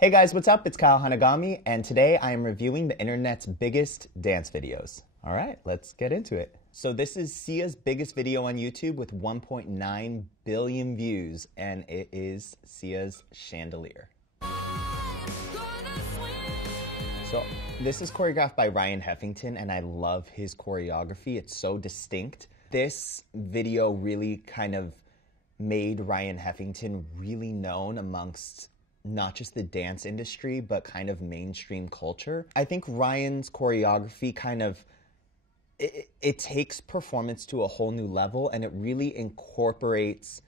Hey guys, what's up? It's凯爾漢納格米, and today I am reviewing the internet's biggest dance videos. All right, let's get into it. So this is Sia's biggest video on YouTube with 1.9 billion views, and it is Sia's Chandelier. So this is choreographed by Ryan Heffington, and I love his choreography. It's so distinct. This video really kind of made Ryan Heffington really known amongst not just the dance industry, but kind of mainstream culture. I think Ryan's choreography kind of, it takes performance to a whole new level, and it really incorporates,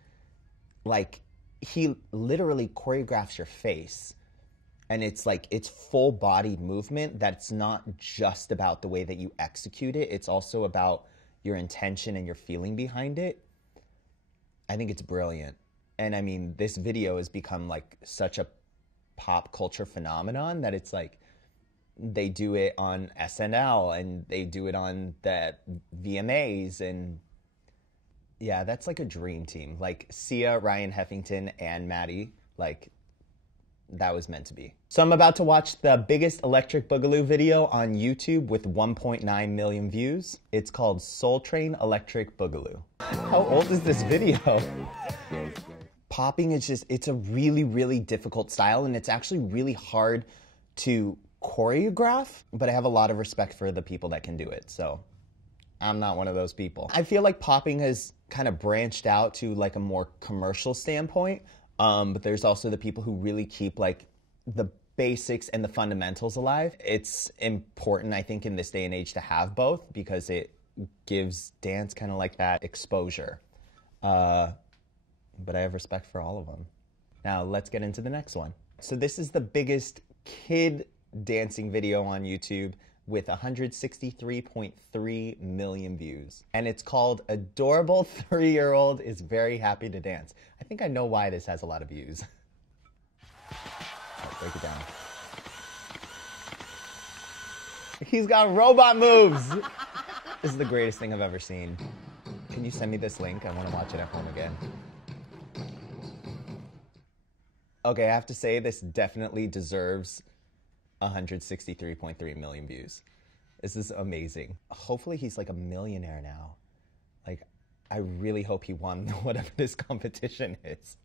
like, he literally choreographs your face. And it's like, it's full-bodied movement that's not just about the way that you execute it. It's also about your intention and your feeling behind it. I think it's brilliant. And I mean, this video has become like such a pop culture phenomenon that it's like, they do it on SNL and they do it on the VMAs, and yeah, that's like a dream team. Like Sia, Ryan Heffington, and Maddie, like that was meant to be. So I'm about to watch the biggest electric boogaloo video on YouTube with 1.9 million views. It's called Soul Train Electric Boogaloo. How old is this video? Popping is just, it's a really, really difficult style, and it's actually really hard to choreograph, but I have a lot of respect for the people that can do it, so I'm not one of those people. I feel like popping has kind of branched out to like a more commercial standpoint, but there's also the people who really keep like the basics and the fundamentals alive. It's important, I think, in this day and age to have both, because it gives dance kind of like that exposure. But I have respect for all of them. Now let's get into the next one. So this is the biggest kid dancing video on YouTube with 163.3 million views. And it's called Adorable 3-Year-Old is Very Happy to Dance. I think I know why this has a lot of views. Let's break it down. He's got robot moves. This is the greatest thing I've ever seen. Can you send me this link? I want to watch it at home again. Okay, I have to say this definitely deserves 163.3 million views. This is amazing. Hopefully he's like a millionaire now. Like, I really hope he won whatever this competition is.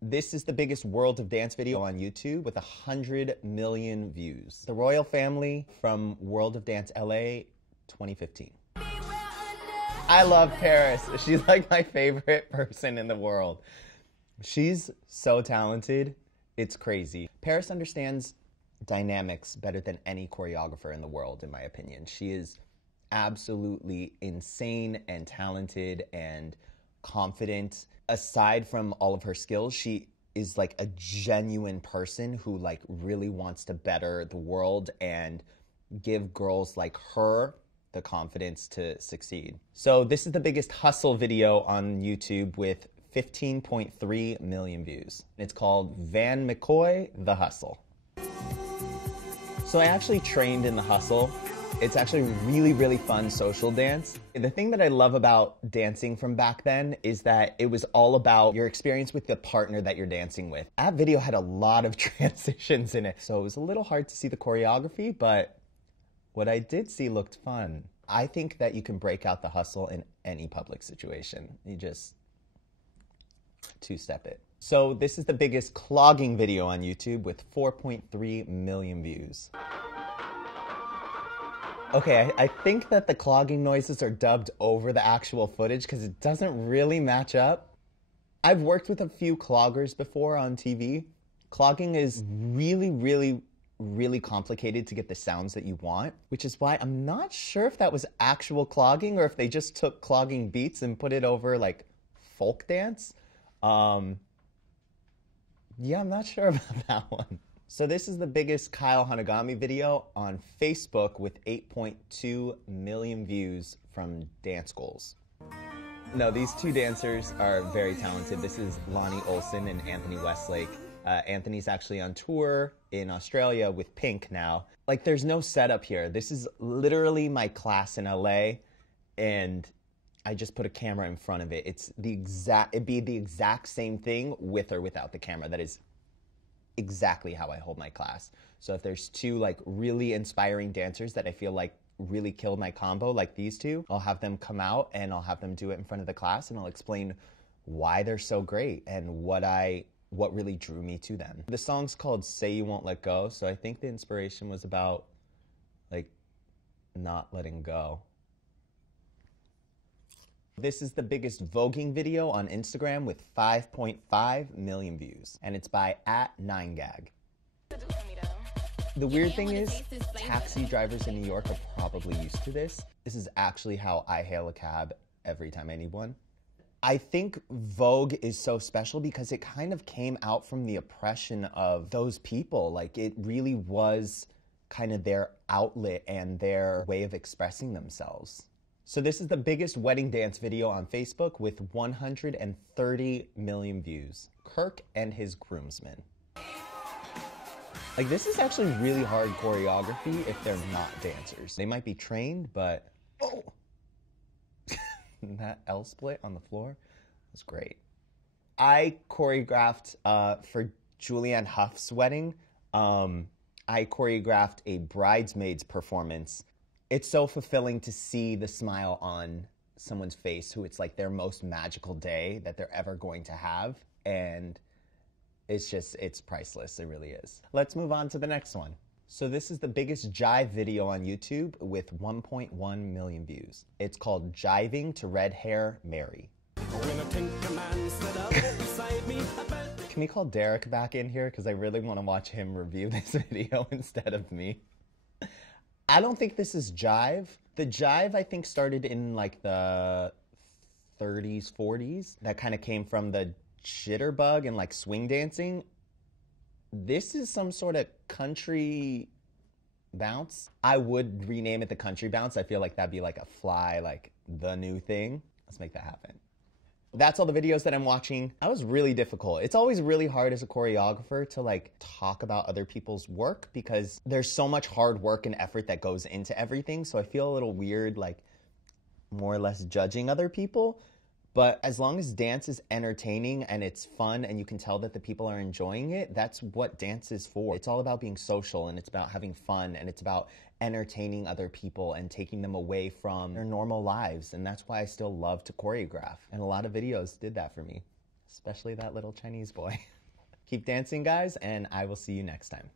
This is the biggest World of Dance video on YouTube with 100 million views. The royal family from World of Dance LA 2015. I love Paris. She's like my favorite person in the world. She's so talented, it's crazy. Paris understands dynamics better than any choreographer in the world, in my opinion. She is absolutely insane and talented and confident. Aside from all of her skills, she is like a genuine person who like really wants to better the world and give girls like her the confidence to succeed. So this is the biggest hustle video on YouTube with 15.3 million views. It's called Van McCoy, The Hustle. So I actually trained in The Hustle. It's actually really, really fun social dance. The thing that I love about dancing from back then is that it was all about your experience with the partner that you're dancing with. That video had a lot of transitions in it, so it was a little hard to see the choreography, but what I did see looked fun. I think that you can break out The Hustle in any public situation. You just two-step it. So this is the biggest clogging video on YouTube with 4.3 million views. Okay, I think that the clogging noises are dubbed over the actual footage because it doesn't really match up. I've worked with a few cloggers before on TV. Clogging is really, really, really complicated to get the sounds that you want, which is why I'm not sure if that was actual clogging or if they just took clogging beats and put it over like folk dance. Yeah, I'm not sure about that one. So this is the biggest Kyle Hanagami video on Facebook with 8.2 million views from Dance Goals. No, these two dancers are very talented. This is Lonnie Olson and Anthony Westlake. Anthony's actually on tour in Australia with Pink now. Like, there's no setup here. This is literally my class in LA, and I just put a camera in front of it. It'd be the exact same thing with or without the camera. That is exactly how I hold my class. So if there's two like really inspiring dancers that I feel like really killed my combo, like these two, I'll have them come out and I'll have them do it in front of the class, and I'll explain why they're so great and what really drew me to them. The song's called Say You Won't Let Go, so I think the inspiration was about like not letting go. This is the biggest voguing video on Instagram with 5.5 million views, and it's by @9gag. The weird thing is, taxi drivers in New York are probably used to this. This is actually how I hail a cab every time I need one. I think Vogue is so special because it kind of came out from the oppression of those people. Like, it really was kind of their outlet and their way of expressing themselves. So this is the biggest wedding dance video on Facebook with 130 million views. Kirk and his groomsmen. Like, this is actually really hard choreography if they're not dancers. They might be trained, but oh! That L split on the floor was great. I choreographed for Julianne Hough's wedding. I choreographed a bridesmaid's performance. It's so fulfilling to see the smile on someone's face who it's like their most magical day that they're ever going to have. And it's priceless. It really is. Let's move on to the next one. So this is the biggest jive video on YouTube with 1.1 million views. It's called Jiving to Red Hair Mary. Can we call Derek back in here? Because I really want to watch him review this video instead of me. I don't think this is jive. The jive, I think, started in like the 30s, 40s. That kind of came from the jitterbug and like swing dancing. This is some sort of country bounce. I would rename it the country bounce. I feel like that'd be like a fly, like the new thing. Let's make that happen. That's all the videos that I'm watching. That was really difficult. It's always really hard as a choreographer to like talk about other people's work because there's so much hard work and effort that goes into everything. So I feel a little weird, like more or less judging other people. But as long as dance is entertaining and it's fun and you can tell that the people are enjoying it, that's what dance is for. It's all about being social, and it's about having fun, and it's about entertaining other people and taking them away from their normal lives. And that's why I still love to choreograph. And a lot of videos did that for me, especially that little Chinese boy. Keep dancing, guys, and I will see you next time.